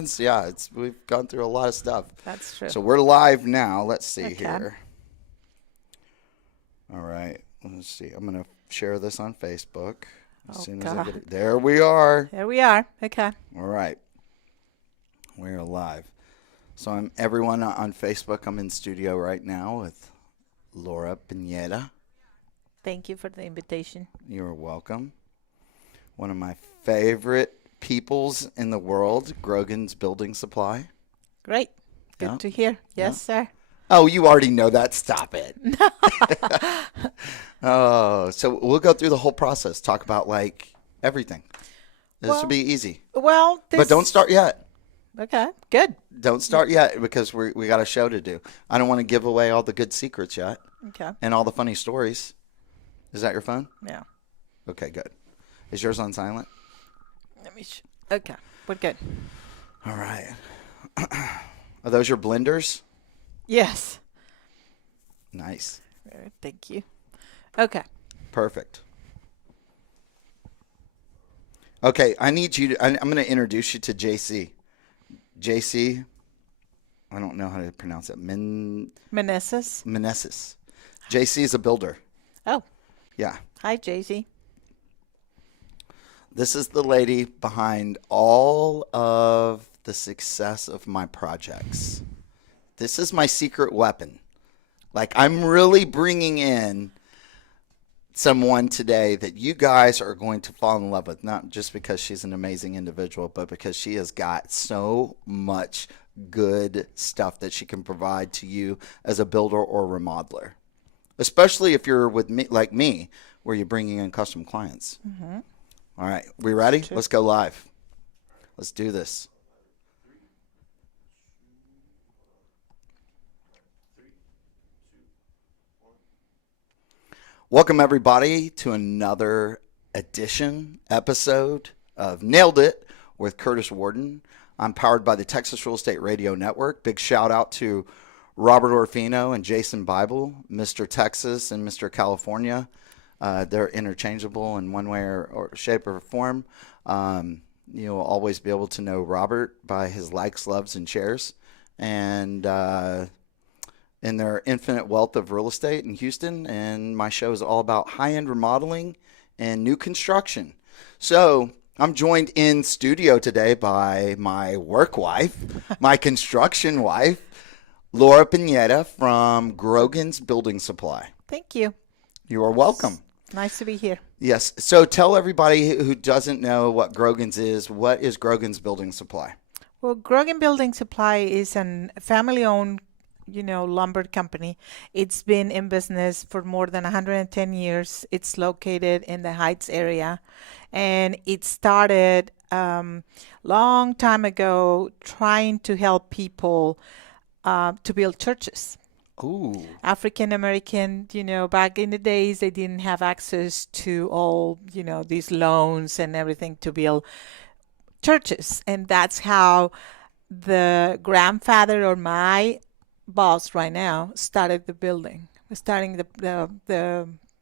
Yeah, we've gone through a lot of stuff. That's true. So we're live now. Let's see Okay. here. All right. Let's see. I'm going to share this on Facebook as soon as I get Okay. it. There we are. There we are. Okay. All right. We're live. So I'm everyone on Facebook. I'm in studio right now with Laura Pineda. Thank you for the invitation. You're welcome. One of my favorite peoples in the world, Grogan's Building Supply. Great. Good Yeah. to hear. Yes, sir. Oh, you already know that. Stop it. Oh, so we'll go through the whole process. Talk about like everything. This will Well, be easy. well, But don't start yet. Okay. Good. Don't start yet because we got a show to do. I don't want to give away all the good secrets yet Okay. and all the funny stories. Is that your phone? Yeah. Okay, good. Is yours on silent? Let me. Okay. We're good. All right. Are those your blenders? Yes. Nice. Thank you. Okay. Perfect. Okay, I need you to, I'm going to introduce you to JC. JC, I don't know how to pronounce it. Meneses. Meneses. JC is a builder. Oh. Yeah. Hi, Jay-Z. This is the lady behind all of the success of my projects. This is my secret weapon. Like, I'm really bringing in someone today that you guys are going to fall in love with, not just because she's an amazing individual, but because she has got so much good stuff that she can provide to you as a builder or remodeler, especially if you're with me, like me, where you're bringing in custom clients. Mm-hmm. All right, we ready? Sure. Let's go live. Let's do this. Welcome, everybody, to another episode of Nailed It with Curtis Warden. I'm powered by the Texas Real Estate Radio Network. Big shout out to Robert Orfino and Jason Bible, Mr. Texas and Mr. California. They're interchangeable in one way or shape or form. You'll always be able to know Robert by his likes, loves, and shares. And in their infinite wealth of real estate in Houston. And my show is all about high-end remodeling and new construction. So I'm joined in studio today by my work wife, my construction wife, Laura Pineda from Grogan's Building Supply. Thank you. You are welcome. Nice to be here. Yes. So tell everybody who doesn't know what Grogan's is, what is Grogan's Building Supply? Well, Grogan Building Supply is a family-owned lumber company. It's been in business for more than 110 years. It's located in the Heights area, and it started long time ago trying to help people to build churches. Ooh. African American, back in the days, they didn't have access to all, these loans and everything to build churches. And that's how the grandfather or my boss right now starting the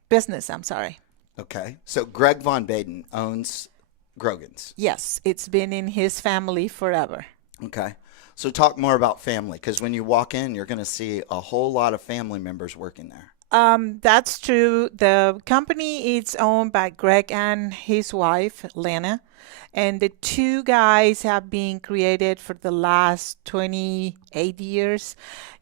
business. I'm sorry. Okay. So Greg Von Baden owns Grogan's. Yes, it's been in his family forever. Okay. So talk more about family, because when you walk in, you're going to see a whole lot of family members working there. That's true. The company is owned by Greg and his wife, Lana. And the two guys have been created for the last 28 years,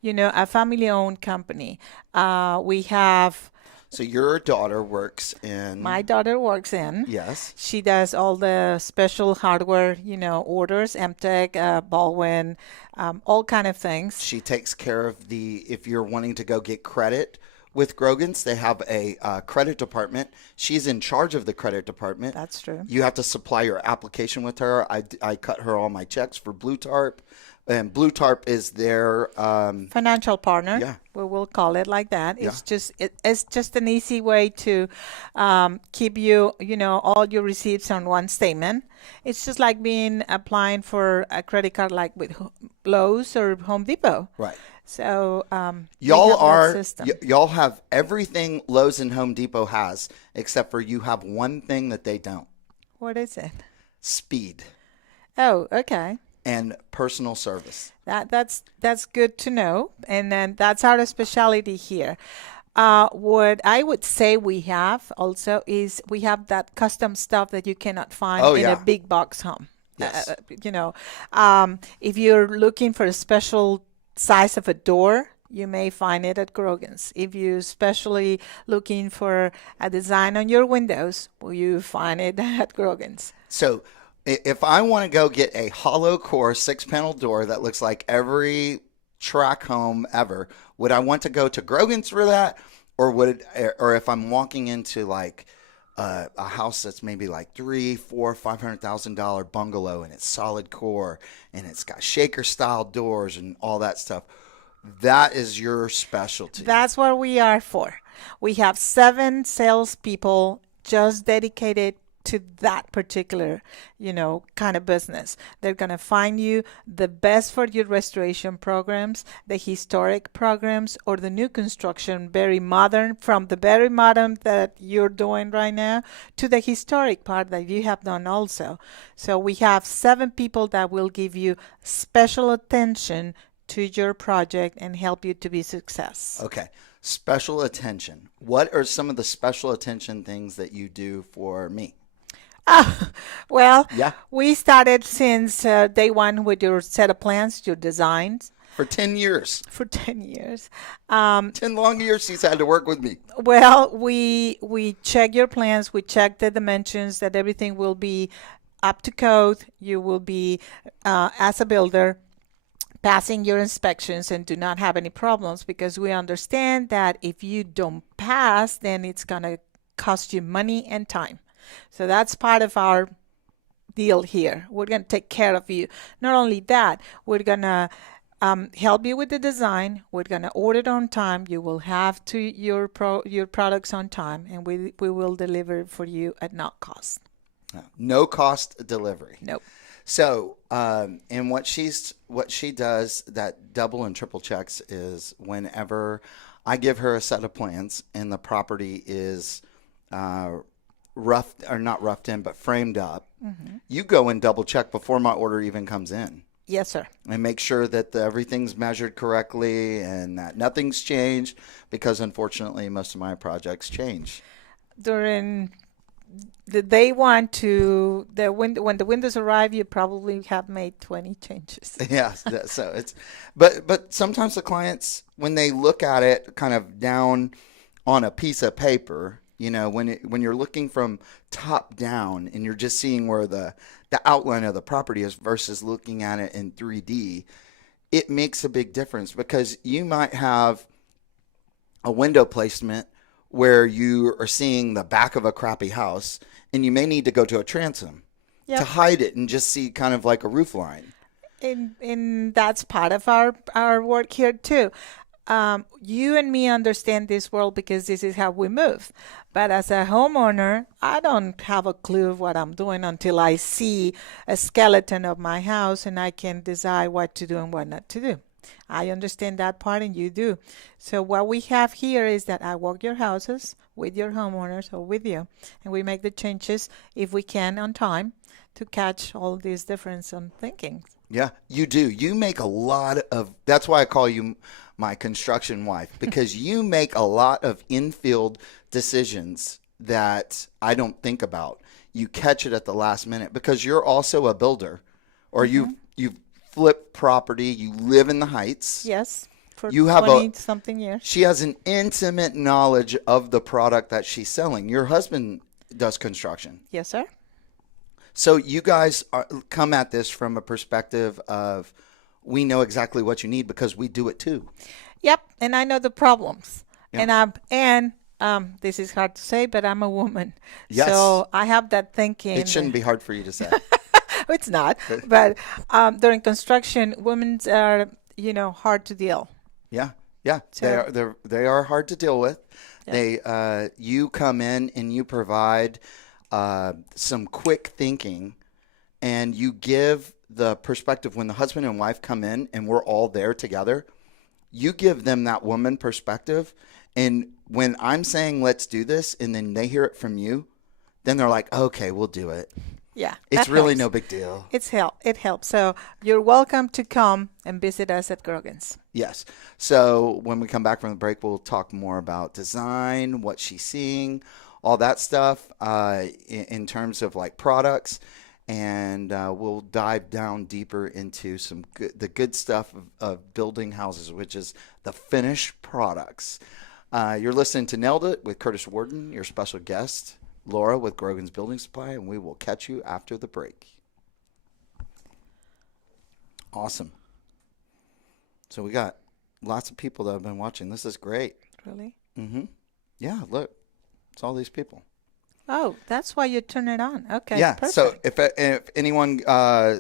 a family-owned company. We have... So your daughter works in... My daughter works in. Yes. She does all the special hardware, orders, MTech, Baldwin, all kind of things. She takes care of if you're wanting to go get credit with Grogan's, they have a credit department. She's in charge of the credit department. That's true. You have to supply your application with her. I cut her all my checks for Blue Tarp. And Blue Tarp is their financial partner. Yeah. We'll call it like that. Yeah. It's just an easy way to keep all your receipts on one statement. It's just like applying for a credit card like with Lowe's or Home Depot. Right. So y'all have everything Lowe's and Home Depot has, except for you have one thing that they don't. What is it? Speed. Oh, okay. and personal service. That's good to know, and then that's our specialty here. What I would say we have also is we have that custom stuff that you cannot find Oh, in a yeah. big box home. Yes. If you're looking for a special size of a door, you may find it at Grogan's. If you're especially looking for a design on your windows, well, you find it at Grogan's. So if I want to go get a hollow core 6-panel door that looks like every track home ever, would I want to go to Grogan's for that? Or if I'm walking into like a house that's maybe like $300,000, $400,000 bungalow and it's solid core and it's got shaker style doors and all that stuff, that is your specialty. That's what we are for. We have 7 salespeople just dedicated to that particular, kind of business. They're going to find you the best for your restoration programs, the historic programs, or the new construction, very modern, from the very modern that you're doing right now to the historic part that you have done also. So we have 7 people that will give you special attention to your project and help you to be success. Okay. Special attention. What are some of the special attention things that you do for me? Yeah. We started since day one with your set of plans, your designs. For 10 years. For 10 years. 10 long years he's had to work with me. Well, we check your plans. We check the dimensions, that everything will be up to code. You will be, as a builder, passing your inspections and do not have any problems, because we understand that if you don't pass, then it's going to cost you money and time. So that's part of our deal here. We're going to take care of you. Not only that, we're going to help you with the design. We're going to order it on time. You will have your products on time, and we will deliver for you at no cost. No cost delivery. Nope. So, and what she does that double and triple checks is whenever I give her a set of plans and the property is not roughed in, but framed up, you go and double check before my order even comes in. Yes, sir. And make sure that everything's measured correctly and that nothing's changed, because unfortunately most of my projects change. During the day one to when the windows arrive, you probably have made 20 changes. Yeah, so it's but sometimes the clients, when they look at it kind of down on a piece of paper, when you're looking from top down and you're just seeing where the outline of the property is versus looking at it in 3D, it makes a big difference, because you might have a window placement where you are seeing the back of a crappy house and you may need to go to a transom to hide it and just see kind of like a roof line. And that's part of our work here too. You and me understand this world because this is how we move. But as a homeowner, I don't have a clue of what I'm doing until I see a skeleton of my house and I can decide what to do and what not to do. I understand that part, and you do. So what we have here is that I walk your houses with your homeowners or with you, and we make the changes if we can on time to catch all these difference in thinking. Yeah, you do. You make a lot of, that's why I call you my construction wife, because you make a lot of infield decisions that I don't think about. You catch it at the last minute because you're also a builder, or you've flipped property, you live in the Heights. Yes, for you have 20-something years. She has an intimate knowledge of the product that she's selling. Your husband does construction. Yes, sir. So you guys come at this from a perspective of, we know exactly what you need because we do it too. Yep, and I know the problems. Yeah. And this is hard to say, but I'm a woman. Yes. So I have that thinking. It shouldn't be hard for you to say. It's not, but during construction, women are, hard to deal. Yeah. So, they are hard to deal with. Yeah. You come in and you provide some quick thinking, and you give the perspective when the husband and wife come in and we're all there together. You give them that woman perspective, and when I'm saying let's do this, and then they hear it from you, then they're like, okay, we'll do it. Yeah, It's that really helps. no big deal. It helps. So you're welcome to come and visit us at Grogan's. Yes. So when we come back from the break, we'll talk more about design, what she's seeing, all that stuff in terms of like products. And we'll dive down deeper into the good stuff of building houses, which is the finished products. You're listening to Nailed It with Curtis Warden, your special guest, Laura with Grogan's Building Supply, and we will catch you after the break. Awesome. So we got lots of people that have been watching. This is great. Really? Mm-hmm. Yeah, look. It's all these people. Oh, that's why you turn it on. Okay, Yeah, perfect. so if anyone,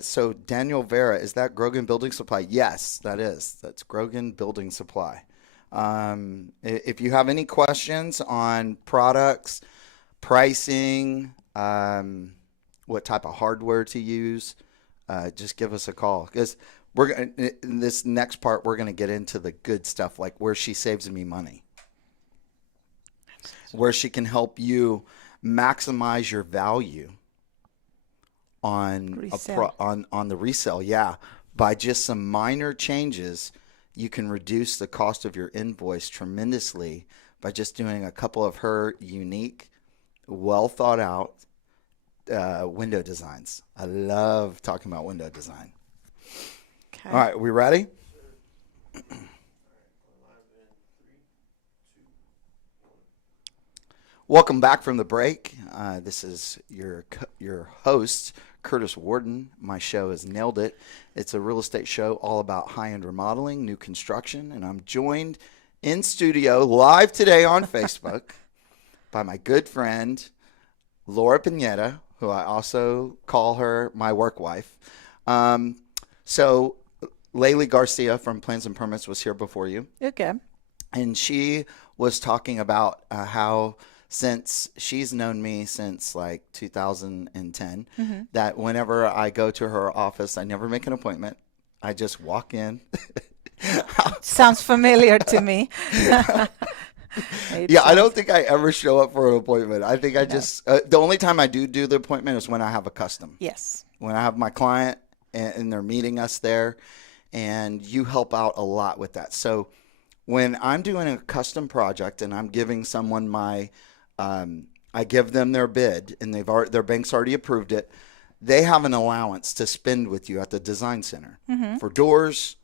so Daniel Vera, is that Grogan Building Supply? Yes, that is. That's Grogan Building Supply. If you have any questions on products, pricing, what type of hardware to use, just give us a call. Because in this next part, we're going to get into the good stuff, like where she saves me money, where she can help you maximize your value on on the resale. Yeah, by just some minor changes, you can reduce the cost of your invoice tremendously by just doing a couple of her unique, well thought out window designs. I love talking about window design. Okay. All right, we ready? Welcome back from the break. This is your host, Curtis Warden. My show is Nailed It. It's a real estate show all about high-end remodeling, new construction, and I'm joined in studio live today on Facebook by my good friend, Laura Pineda, who I also call her my work wife. So Laylee Garcia from Plans and Permits was here before you. Okay. And she was talking about how since she's known me since like 2010, that whenever I go to her office, I never make an appointment. I just walk in. Sounds familiar to me. Yeah, I don't think I ever show up for an appointment. I think I just, the only time I do the appointment is when I have a custom. Yes. When I have my client and they're meeting us there, and you help out a lot with that. So when I'm doing a custom project and I'm giving someone I give them their bid and their bank's already approved it, they have an allowance to spend with you at the design center for doors,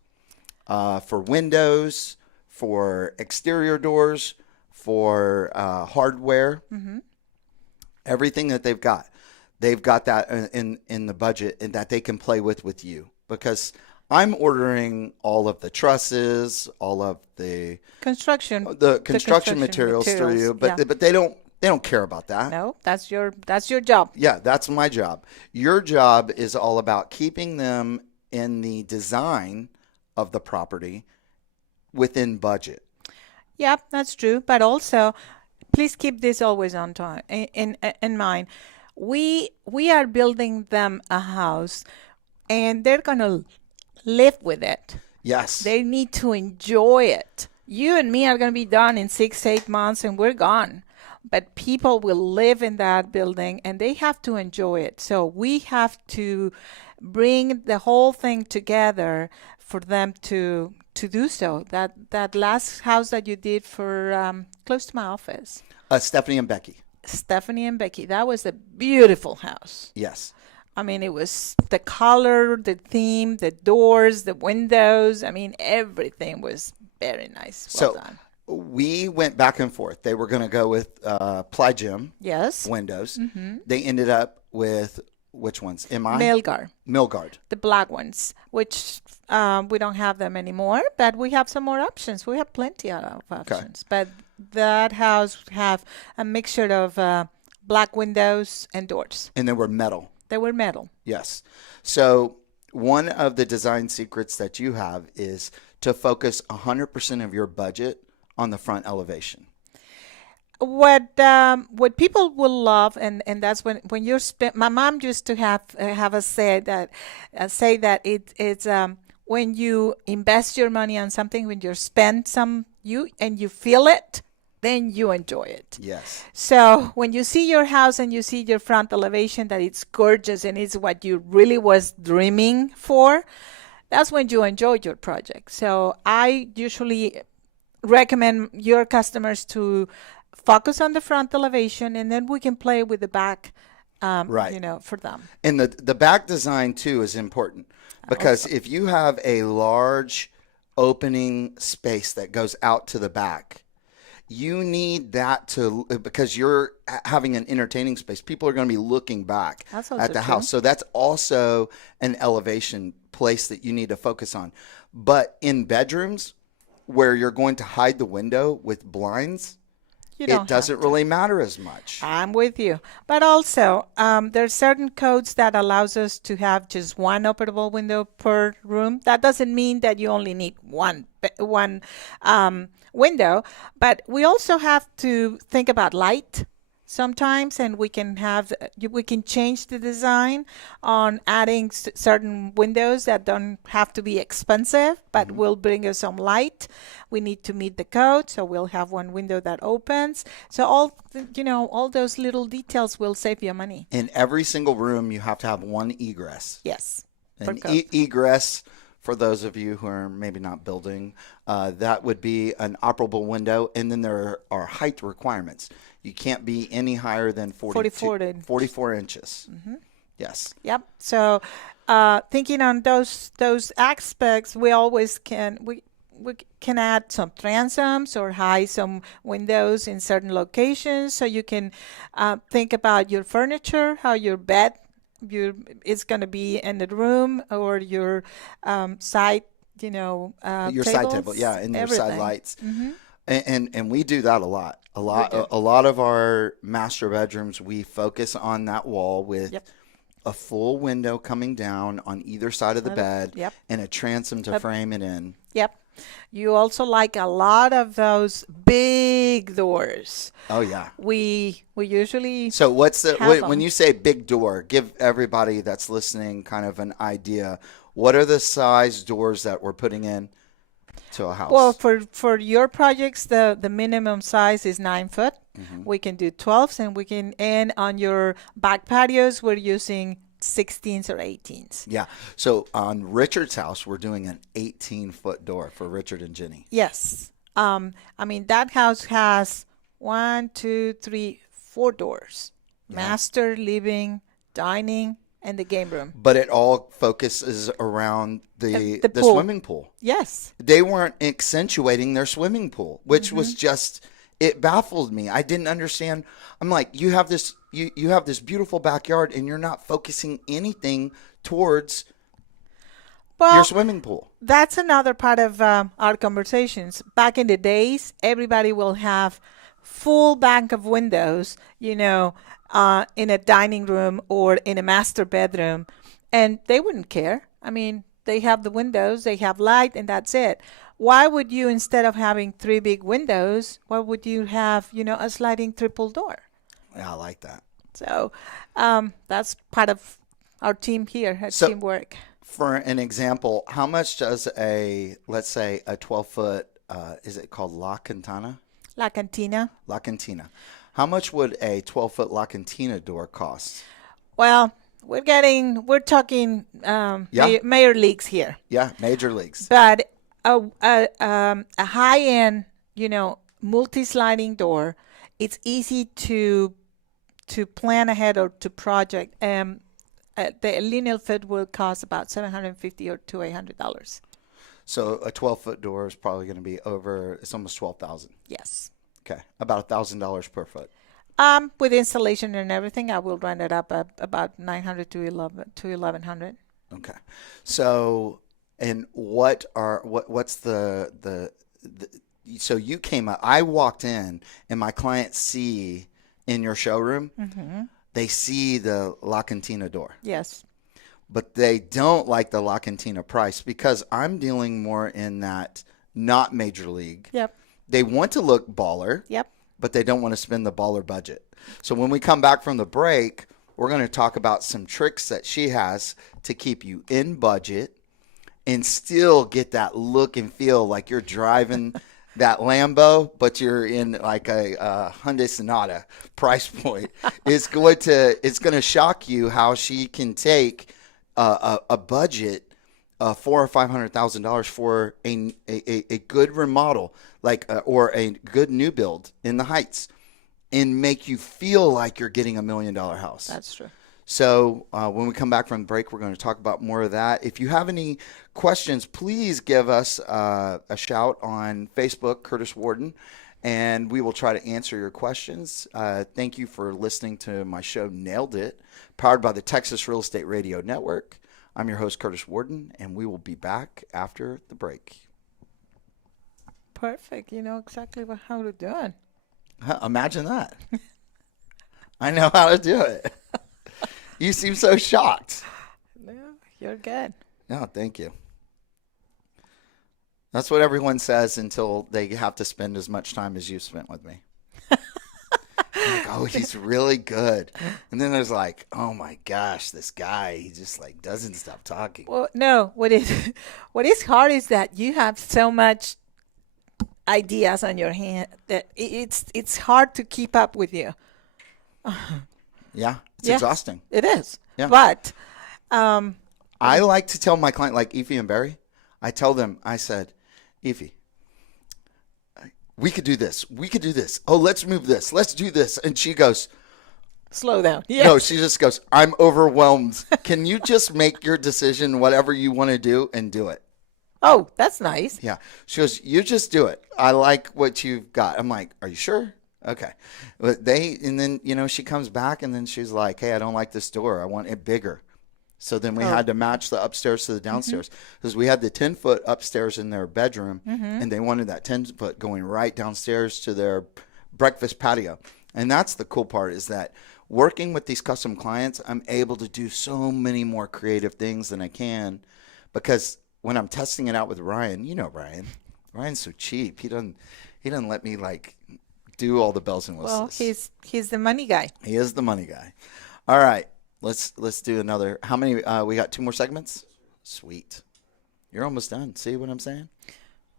for windows, for exterior doors, for hardware, everything that they've got. They've got that in the budget and that they can play with you, because I'm ordering all of the trusses, all of the construction materials through you, but they don't care about that. No, that's your job. Yeah, that's my job. Your job is all about keeping them in the design of the property within budget. Yeah, that's true. But also, please keep this always on time in mind. We are building them a house, and they're gonna live with it. Yes. They need to enjoy it. You and me are gonna be done in 6-8 months, and we're gone. But people will live in that building, and they have to enjoy it. So we have to bring the whole thing together for them to do so. That last house that you did for close to my office, Stephanie and Becky. Stephanie and Becky, that was a beautiful house. Yes. I mean, it was the color, the theme, the doors, the windows. I mean, everything was very nice. Well done. We went back and forth. They were going to go with Ply Gym windows. They ended up with which ones? Milgard. The black ones, which we don't have them anymore, but we have some more options. We have plenty of options. Okay. But that house have a mixture of black windows and doors. And they were metal. Yes. So one of the design secrets that you have is to focus 100% of your budget on the front elevation. What people will love, and that's when you're my mom used to have us say that it's when you invest your money on something, when you spend and you feel it, then you enjoy it. Yes. So when you see your house and you see your front elevation, that it's gorgeous and it's what you really was dreaming for, that's when you enjoy your project. So I usually recommend your customers to focus on the front elevation, and then we can play with the back, Right. for them. And the back design too is important, because Also. if you have a large opening space that goes out to the back, you need that because you're having an entertaining space. People are going to be looking back That's also at the true. house. So that's also an elevation place that you need to focus on. But in bedrooms where you're going to hide the window with blinds, You don't it doesn't have to. really matter as much. I'm with you. But also, there's certain codes that allows us to have just one operable window per room. That doesn't mean that you only need one window, but we also have to think about light sometimes, and we can change the design on adding certain windows that don't have to be expensive, but will bring us some light. We need to meet the code, so we'll have one window that opens. So all those little details will save you money. In every single room, you have to have one egress. Yes. An egress, for those of you who are maybe not building, that would be an operable window. And then there are height requirements. You can't be any higher than 44 inches. Yes. Yep. So thinking on those aspects, we always we can add some transoms or hide some windows in certain locations, so you can think about your furniture, how your bed is going to be in the room, or your side, your side table, yeah, and your side everything. lights. And we do that a lot. A lot of our master bedrooms, we focus on that wall with a full window coming down on either side of the bed, and a transom to frame it in. Yep. You also like a lot of those big doors. Oh yeah. We usually So what's have when you say big door, give everybody that's listening kind of an idea. What are the size doors that we're putting in to a house? Well, for your projects, the minimum size is 9 foot. We can do 12s, and on your back patios, we're using 16s or 18s. Yeah. So on Richard's house, we're doing an 18-foot door for Richard and Jenny. Yes. That house has 1, 2, 3, 4 doors. Yeah. Master, living, dining, and the game room. But it all focuses around the pool. swimming pool. Yes. They weren't accentuating their swimming pool, which was just, it baffled me. I didn't understand. I'm like, you have this beautiful backyard, and you're not focusing anything towards your swimming pool. That's another part of our conversations. Back in the days, everybody will have full bank of windows, in a dining room or in a master bedroom, and they wouldn't care. They have the windows, they have light, and that's it. Why would you, instead of having 3 big windows, why would you have, a sliding triple door? Yeah, I like that. So that's part of our team here at Teamwork. For an example, how much does let's say a 12-foot, is it called La Cantana? La Cantina. La Cantina. How much would a 12-foot La Cantina door cost? Well, we're talking major leagues here. Yeah, major leagues. But a high-end, multi-sliding door, it's easy to plan ahead or to project. The lineal foot will cost about $750 or to $800. So a 12-foot door is probably going to be it's almost $12,000. Yes. Okay, about $1,000 per foot. With installation and everything, I will run it up at about $900 to $1,100. Okay, so and what's so you came up. I walked in, and my clients see in your showroom, they see the La Cantina door. Yes. But they don't like the La Cantina price, because I'm dealing more in that not major league. Yep. They want to look baller. Yep. But they don't want to spend the baller budget. So when we come back from the break, we're going to talk about some tricks that she has to keep you in budget and still get that look and feel like you're driving that Lambo, but you're in like a Hyundai Sonata price point, it's going to shock you how she can take a budget of $400,000 or $500,000 for a good remodel, or a good new build in the Heights, and make you feel like you're getting $1 million house. That's true. So when we come back from the break, we're going to talk about more of that. If you have any questions, please give us a shout on Facebook, Curtis Warden, and we will try to answer your questions. Thank you for listening to my show, Nailed It, powered by the Texas Real Estate Radio Network. I'm your host, Curtis Warden, and we will be back after the break. Perfect. You know exactly how to do it. Imagine that. I know how to do it. You seem so shocked. No, you're good. No, thank you. That's what everyone says until they have to spend as much time as you spent with me. Like, oh, he's really good. And then there's like, oh my gosh, this guy, he just like doesn't stop talking. Well, no, what is hard is that you have so much ideas on your hand that it's hard to keep up with you. Yeah, it's Yes, exhausting. It is. Yeah. But I like to tell my client, like Ify and Barry, I tell them, I said, Ify, we could do this. We could do this. Oh, let's move this. Let's do this. And she goes, slow down. Yes. no, she just goes, I'm overwhelmed. Can you just make your decision, whatever you want to do, and do it? Oh, that's nice. Yeah. She goes, you just do it. I like what you've got. I'm like, are you sure? Okay. But and then, she comes back and then she's like, hey, I don't like this door. I want it bigger. So then we had to match the upstairs to the downstairs because we had the 10-foot upstairs in their bedroom and they wanted that 10-foot going right downstairs to their breakfast patio. And that's the cool part, is that working with these custom clients, I'm able to do so many more creative things than I can, because when I'm testing it out with Ryan, Ryan's so cheap. He doesn't let me like do all the bells and whistles. Well, he's the money guy. He is the money guy. All right. Let's do another. How many? We got 2 more segments. Sweet. You're almost done. See what I'm saying?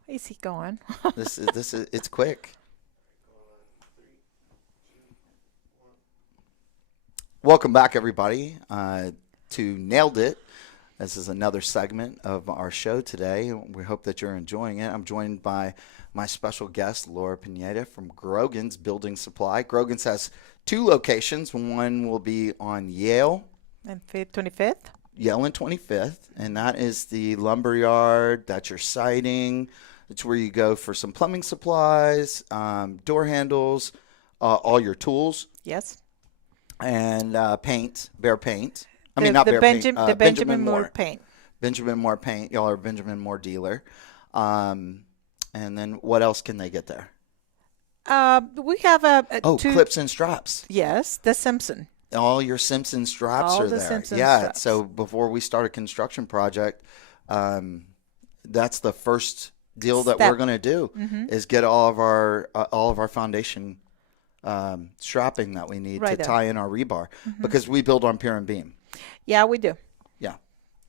Is he going? This is it's quick. Welcome back, everybody, to Nailed It. This is another segment of our show today. We hope that you're enjoying it. I'm joined by my special guest, Laura Pineda from Grogan's Building Supply. Grogan's has 2 locations. One will be on Yale. And 25th? Yale and 25th. And that is the lumber yard. That's your siding. It's where you go for some plumbing supplies, door handles, all your tools. Yes. And paint, Bear Paint. The Benjamin Moore paint. Benjamin Moore Paint. Y'all are Benjamin Moore dealer. And then what else can they get there? We have 2 clips and straps. Yes, the Simpson. All your Simpson straps All are the there. Simpson yeah. straps. So before we start a construction project, that's the first deal that we're going to do is get all of our foundation strapping that we need to tie in our rebar because we build on pier and beam. Yeah, we do. Yeah.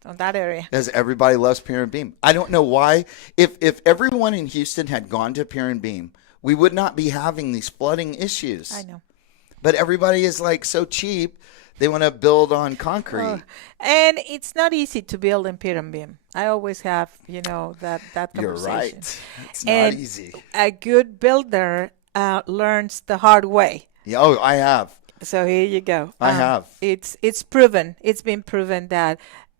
On that area. Because everybody loves pier and beam. I don't know why. If everyone in Houston had gone to pier and beam, we would not be having these flooding issues. I know. But everybody is like so cheap, they want to build on concrete. And it's not easy to build in pier and beam. I always have, that conversation. You're right. It's not easy. A good builder learns the hard way. Yeah, I have. So here you go. I have. It's proven. It's been proven that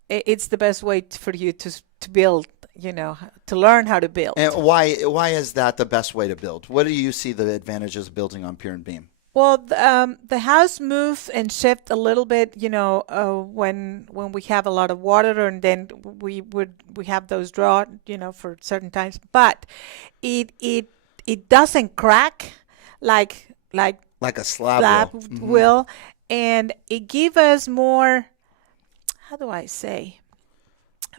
it's the best way for you to build, to learn how to build. And why is that the best way to build? What do you see the advantages of building on pier and beam? Well, the house moves and shift a little bit, when we have a lot of water, and then we have those drought, for certain times. But it doesn't crack like a slab will, and it gives us more. How do I say?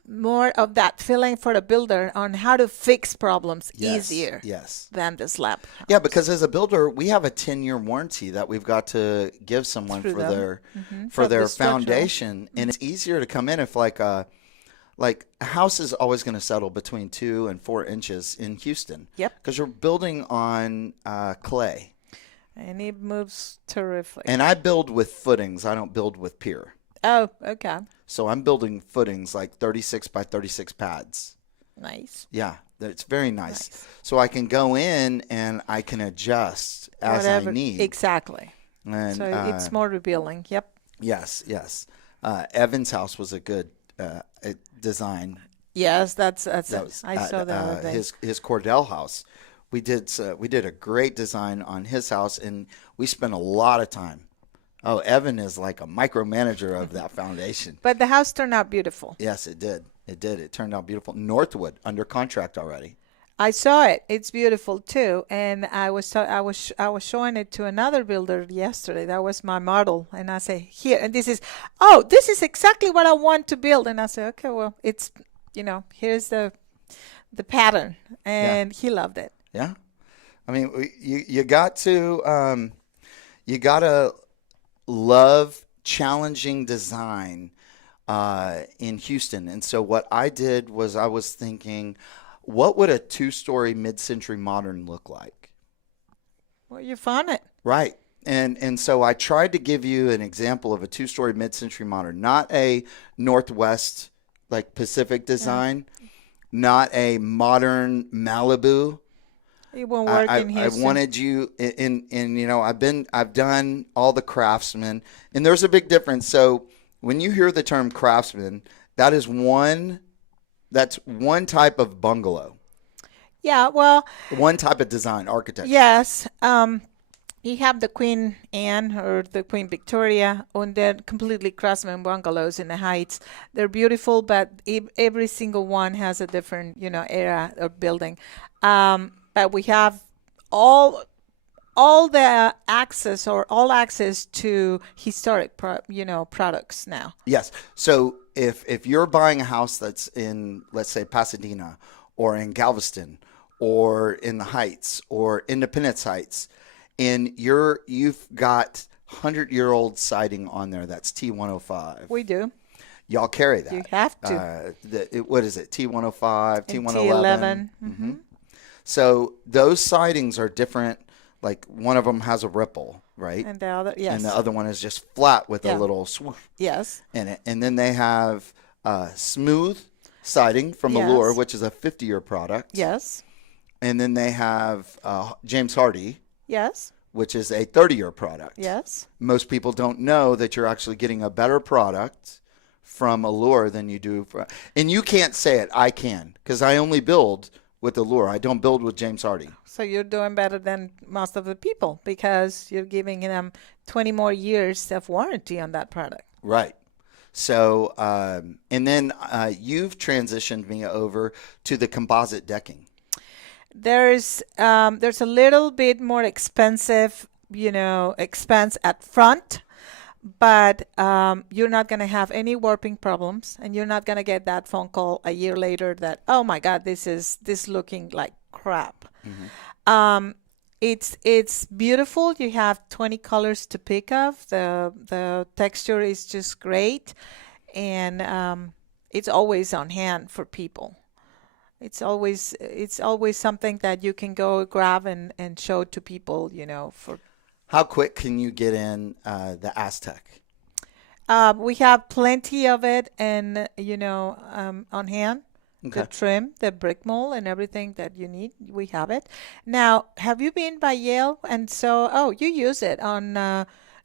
More of that feeling for the builder on how to fix problems easier than the slab. Yeah, because as a builder, we have a 10-year warranty that we've got to give someone for their foundation, and it's easier to come in if like like a house is always going to settle between 2 and 4 inches in Houston. Yep. Because you're building on clay. And it moves terrific. And I build with footings. I don't build with pier. Oh, okay. So I'm building footings like 36 by 36 pads. Nice. Yeah, it's very nice. So I can go in and I can adjust as Whatever. I need. Exactly. And, so it's more revealing. Yep. Yes, yes. Evan's house was a good design. Yes, that's That it. was I saw the other day. his Cordell house. We did a great design on his house, and we spent a lot of time. Oh, Evan is like a micromanager of that foundation. But the house turned out beautiful. Yes, it did. It did. It turned out beautiful. Northwood under contract already. I saw it. It's beautiful too. And I was showing it to another builder yesterday. That was my model. And I say, here, and this is exactly what I want to build. And I say, okay, well, it's, here's the pattern. And he loved it. Yeah. I mean, you got to love challenging design in Houston. And so what I did was I was thinking, what would a 2-story mid-century modern look like? Well, you found it. Right. And so I tried to give you an example of a 2-story mid-century modern, not a Northwest, like Pacific design, not a modern Malibu. It won't work in Houston. I wanted you I've done all the craftsmen, and there's a big difference. So when you hear the term craftsman, that's one type of bungalow. Yeah, well, one type of design, architecture. yes. You have the Queen Anne or the Queen Victoria, and they're completely craftsman bungalows in the Heights. They're beautiful, but every single one has a different, era of building. But we have all the access or all access to historic, products now. Yes. So if you're buying a house that's in, let's say, Pasadena or in Galveston or in the Heights or Independence Heights, and you've got 100-year-old siding on there, that's T105. We do. Y'all carry that. You have to. What is it? T105, T111. T11. Mm-hmm. So those sidings are different. Like one of them has a ripple, right? And the other, yes. And the other one is just flat with a little swoosh yes. in it. And then they have smooth siding from Yes. Allure, which is a 50-year product. Yes. And then they have James Hardy, Yes. which is a 30-year product. Yes. Most people don't know that you're actually getting a better product from Allure than you do from, and you can't say it. I can, because I only build with Allure. I don't build with James Hardy. So you're doing better than most of the people because you're giving them 20 more years of warranty on that product. Right. So, and then you've transitioned me over to the composite decking. There's a little bit more expense at front, but you're not going to have any warping problems, and you're not going to get that phone call a year later that, oh my God, this looking like crap. Mm-hmm. It's beautiful. You have 20 colors to pick of. The texture is just great, and it's always on hand for people. It's always something that you can go grab and show to people, for. How quick can you get in the Aztec? We have plenty of it and, on hand. Okay. The trim, the brick mold, and everything that you need, we have it. Now, have you been by Yale? And so, you use it on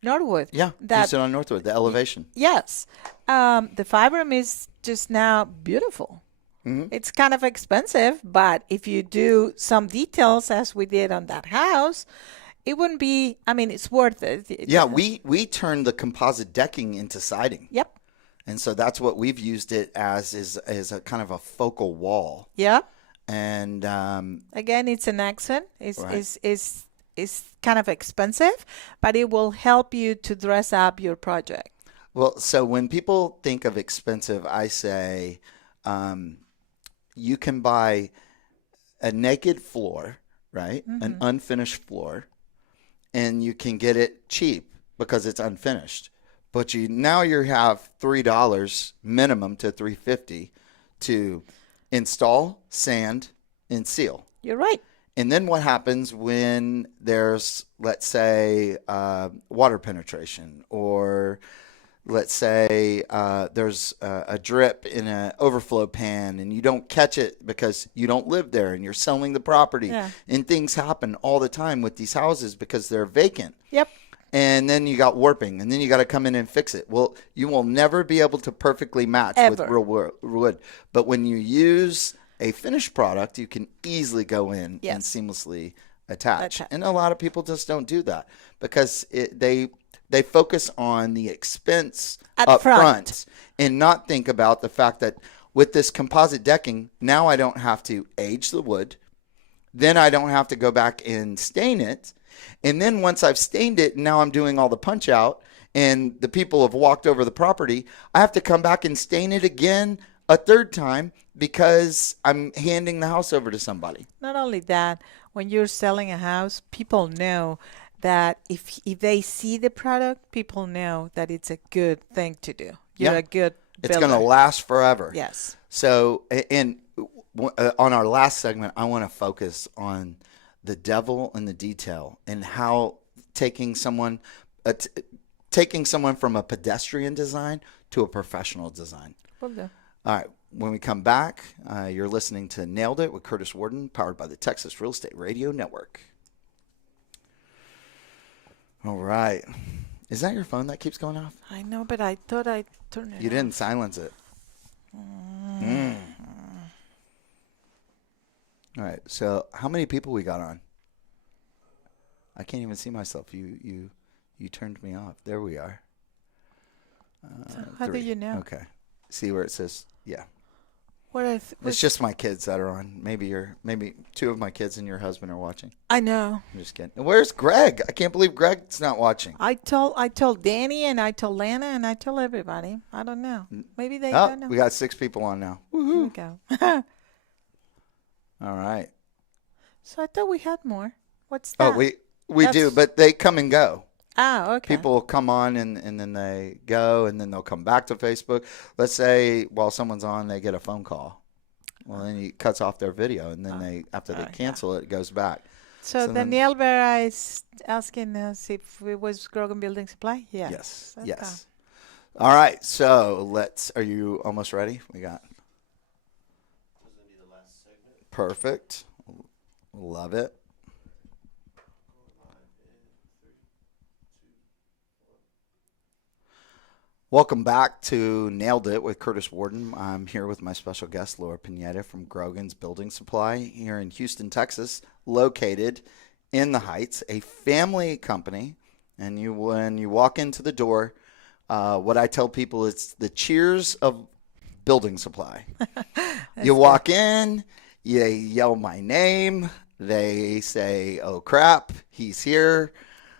Northwood. Yeah, use it on Northwood, the elevation. Yes. The fiber is just now beautiful. Mm-hmm. It's kind of expensive, but if you do some details as we did on that house, it wouldn't be, it's worth it. Yeah, we turned the composite decking into siding. Yep. And so that's what we've used it as is a kind of a focal wall. Yeah. And again, it's an accent. Right. It's kind of expensive, but it will help you to dress up your project. Well, so when people think of expensive, I say you can buy a naked floor, right? Mm-hmm. An unfinished floor, and you can get it cheap because it's unfinished. But you have $3 minimum to $3.50 to install, sand, and seal. You're right. And then what happens when there's, let's say, water penetration, or let's say there's a drip in an overflow pan and you don't catch it because you don't live there and you're selling the property. Yeah. And things happen all the time with these houses because they're vacant. Yep. And then you got warping, and then you got to come in and fix it. Well, you will never be able to perfectly match with Ever. real wood. But when you use a finished product, you can easily go in and seamlessly attach. And a lot of people just don't do that because they focus on the expense up front and not think about the fact that with this composite decking, now I don't have to age the wood. Then I don't have to go back and stain it. And then once I've stained it, now I'm doing all the punch out and the people have walked over the property, I have to come back and stain it again a third time because I'm handing the house over to somebody. Not only that, when you're selling a house, people know that if they see the product, people know that it's a good thing to do. You're a good builder. It's going to last forever. Yes. So, and on our last segment, I want to focus on the devil in the detail and how taking someone from a pedestrian design to a professional design. Will do. All right. When we come back, you're listening to Nailed It with Curtis Warden, powered by the Texas Real Estate Radio Network. All right. Is that your phone that keeps going off? I know, but I thought I'd turn it You didn't silence it. All right. So how many people we got on? I can't even see myself. You turned me off. There we are. So how do you know? Okay. See where it says, yeah. It's just my kids that are on. Maybe two of my kids and your husband are watching. I know. I'm just kidding. Where's Greg? I can't believe Greg's not watching. I told Danny and I told Lana and I told everybody. I don't know. Maybe they don't know. We got 6 people on now. Here we go. All right. So I thought we had more. What's that? Oh, we do, but they come and go. Oh, okay. People will come on and then they go, and then they'll come back to Facebook. Let's say while someone's on, they get a phone call. Well, then he cuts off their video, and then after they cancel it goes back. So Danielle Vera is asking us if it was Grogan Building Supply? Yes. Yes. All right. So are you almost ready? We got. This is going to be the last segment. Perfect. Love it. Welcome back to Nailed It with Curtis Warden. I'm here with my special guest, Laura Pineda from Grogan's Building Supply here in Houston, Texas, located in the Heights, a family company. And when you walk into the door, what I tell people is the cheers of building supply. You walk in, you yell my name, they say, "Oh crap, he's here."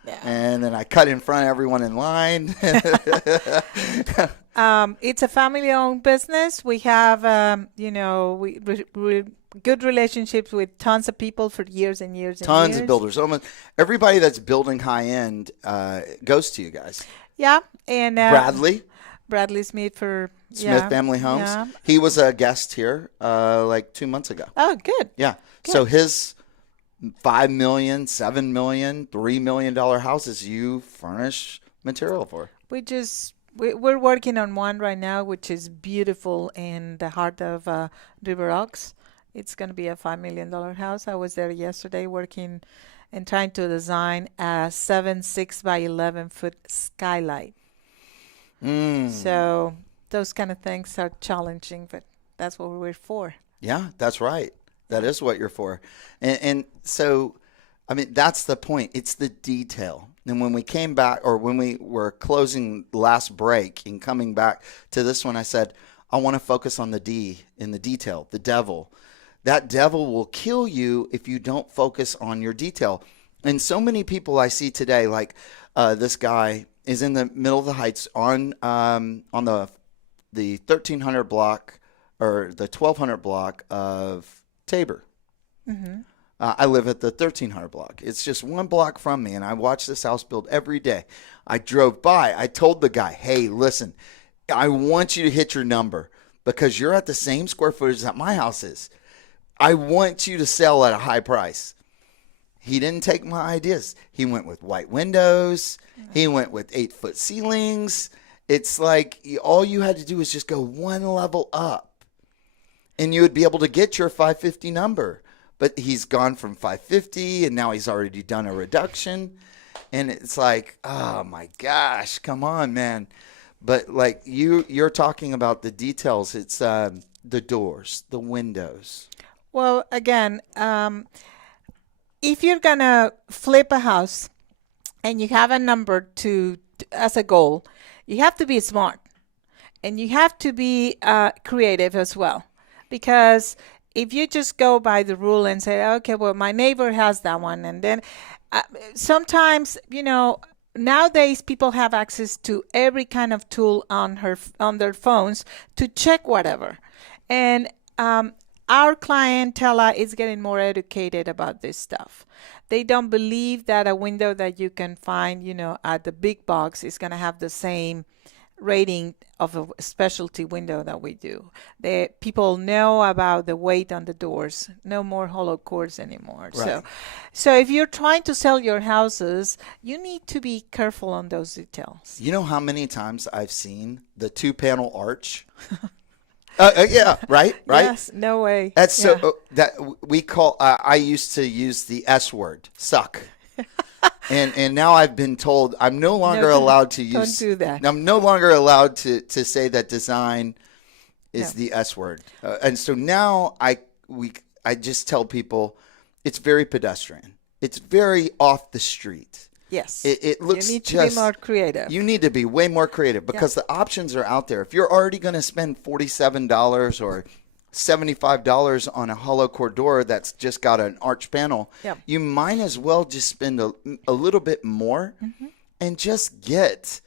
Yeah. And then I cut in front of everyone in line. It's a family-owned business. We have, good relationships with tons of people for years and years and tons years. Of builders. Almost everybody that's building high-end goes to you guys. Yeah. And Bradley Smith for Smith Family Homes. Yeah. He was a guest here like 2 months ago. Oh, good. Yeah. Good. So his $5 million, $7 million, $3 million houses you furnish material for. We're working on one right now, which is beautiful in the heart of River Oaks. It's going to be a $5 million house. I was there yesterday working and trying to design a 6 by 11 foot skylight. So those kind of things are challenging, but that's what we're for. Yeah, that's right. That is what you're for. And so, I mean, that's the point. It's the detail. And when we came back, or when we were closing last break and coming back to this one, I said, I want to focus on the D in the detail, the devil. That devil will kill you if you don't focus on your detail. And so many people I see today, like this guy is in the middle of the Heights on the 1300 block or the 1200 block of Tabor. Mm-hmm. I live at the 1300 block. It's just one block from me, and I watch this house build every day. I drove by. I told the guy, hey, listen, I want you to hit your number. because you're at the same square footage that my house is. I want you to sell at a high price. He didn't take my ideas. He went with white windows. He went with 8-foot ceilings. It's like all you had to do was just go one level up, and you would be able to get your 550 number. But he's gone from 550, and now he's already done a reduction. And it's like, oh my gosh, come on, man. But like you're talking about the details. It's the doors, the windows. Well, again, if you're gonna flip a house and you have a number to as a goal, you have to be smart and you have to be creative as well. Because if you just go by the rule and say, okay, well, my neighbor has that one, and then sometimes, nowadays people have access to every kind of tool on their phones to check whatever, and our clientele is getting more educated about this stuff. They don't believe that a window that you can find, at the big box is going to have the same rating of a specialty window that we do. People know about the weight on the doors, no more hollow cores anymore. Right. So if you're trying to sell your houses, you need to be careful on those details. You know how many times I've seen the 2-panel arch? Yeah, right. Yes, no way. That's so that we call. I used to use the S word, suck, and now I've been told I'm no longer allowed to use. Don't do that. I'm no longer allowed to say that design is the S word, and so now I just tell people it's very pedestrian. It's very off the street. Yes. It looks you need to be more creative. You need to be way more creative because the options are out there. If you're already going to spend $47 or $75 on a hollow core door that's just got an arch panel, you might as well just spend a little bit more and just get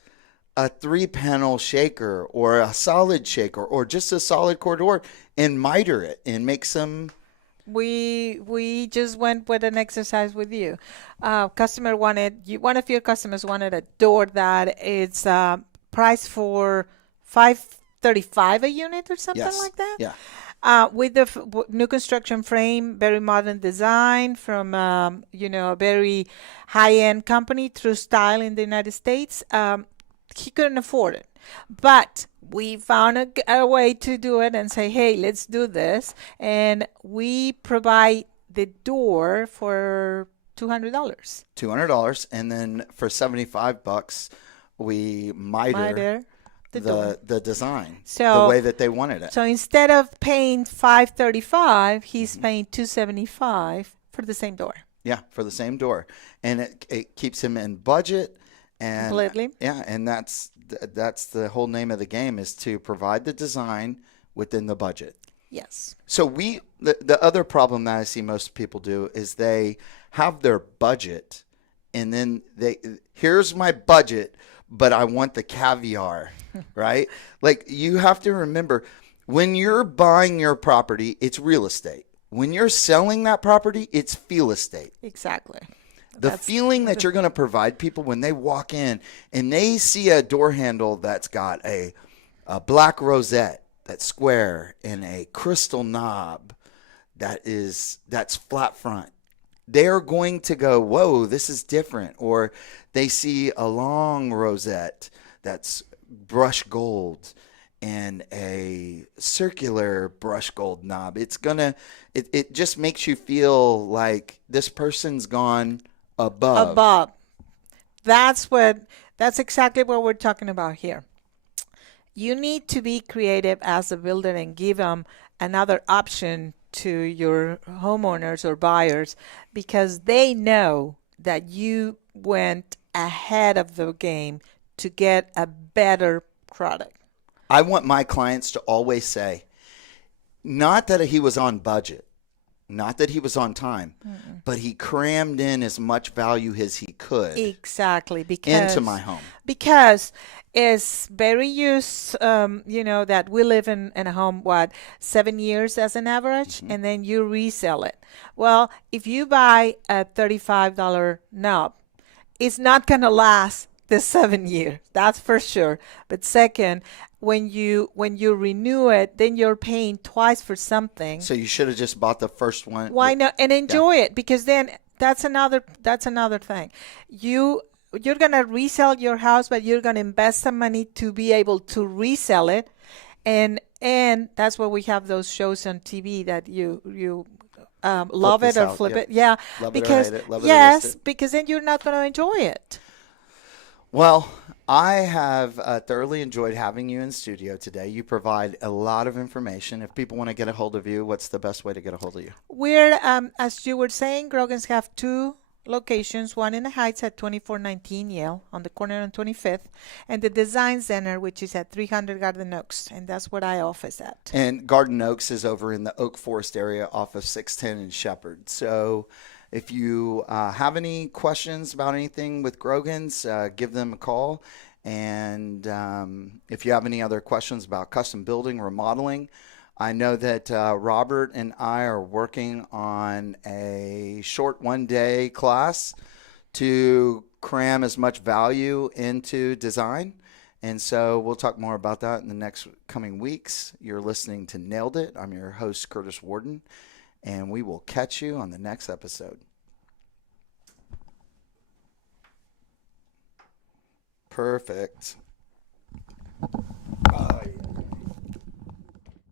a 3-panel shaker or a solid shaker or just a solid core door and miter it and make some. We just went with an exercise with you. One of your customers wanted a door that is priced for $535 a unit or something like that. Yeah. With the new construction frame, very modern design from a very high-end company, True Style in the United States. He couldn't afford it, but we found a way to do it and say, hey, let's do this. And we provide the door for $200. $200. And then for $75, we miter the design, the way that they wanted it. So instead of paying $535, he's paying $275 for the same door. Yeah, for the same door. And it keeps him in budget. And completely. Yeah, and that's the whole name of the game, is to provide the design within the budget. Yes. So the other problem that I see most people do is they have their budget, and then here's my budget, but I want the caviar, right? Like, you have to remember, when you're buying your property, it's real estate. When you're selling that property, it's feel estate. Exactly. The feeling that you're going to provide people when they walk in and they see a door handle that's got a black rosette that's square and a crystal knob that's flat front. They're going to go, whoa, this is different. Or they see a long rosette that's brushed gold and a circular brushed gold knob. It just makes you feel like this person's gone above. That's exactly what we're talking about here. You need to be creative as a builder and give them another option to your homeowners or buyers, because they know that you went ahead of the game to get a better product. I want my clients to always say, not that he was on budget, not that he was on time, but he crammed in as much value as he could. Exactly, into my home. Because it's very used, that we live in a home, 7 years as an average, and then you resell it. Well, if you buy a $35 knob, it's not going to last the 7 years, that's for sure. But second, when you renew it, then you're paying twice for something. So you should have just bought the first one. Why not? And enjoy it, because then that's another thing. You're gonna resell your house, but you're gonna invest some money to be able to resell it, and that's why we have those shows on TV that you love it or flip it. Yeah, Love because it or hate it. Love it or list it. because then you're not gonna enjoy it. Well, I have thoroughly enjoyed having you in studio today. You provide a lot of information. If people want to get a hold of you, what's the best way to get a hold of you? We're, as you were saying, Grogan's have two locations, one in the Heights at 2419 Yale on the corner on 25th, and the Design Center, which is at 300 Garden Oaks, and that's what I office at. And Garden Oaks is over in the Oak Forest area off of 610 and Shepherd. So if you have any questions about anything with Grogan's, give them a call. And if you have any other questions about custom building, remodeling, I know that Robert and I are working on a short one-day class to cram as much value into design. And so we'll talk more about that in the next coming weeks. You're listening to Nailed It. I'm your host, Curtis Warden, and we will catch you on the next episode. Perfect.